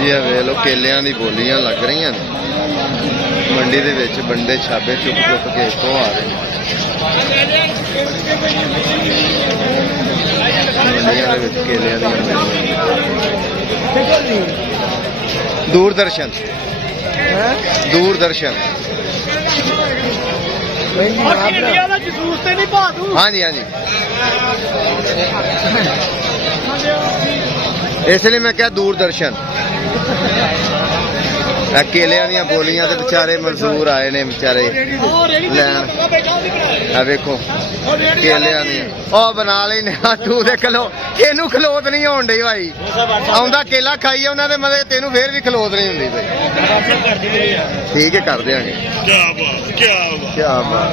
जी वे लो केलियां दी बोलियां लग रही ने मंडी दे विच बंदे छाबे चुप चुप के इत्थों आ रहे हैं। मंडियां दे विच केलियां दी दूरदर्शन दूरदर्शन हाँ जी हाँ जी इसलिए मैं क्या दूरदर्शन केलियां दी बोलियां ते बेचारे मजदूर आए ने बेचारे लैन वेखो केलियां दी बना लेने तू ते खलो तेनू खलोत नहीं होन डई भाई आउंदा केला खाई उन्हां दे मतलब तेनू फिर भी खलोत नहीं हुंदी भाई ठीक है कर देंगे क्या बात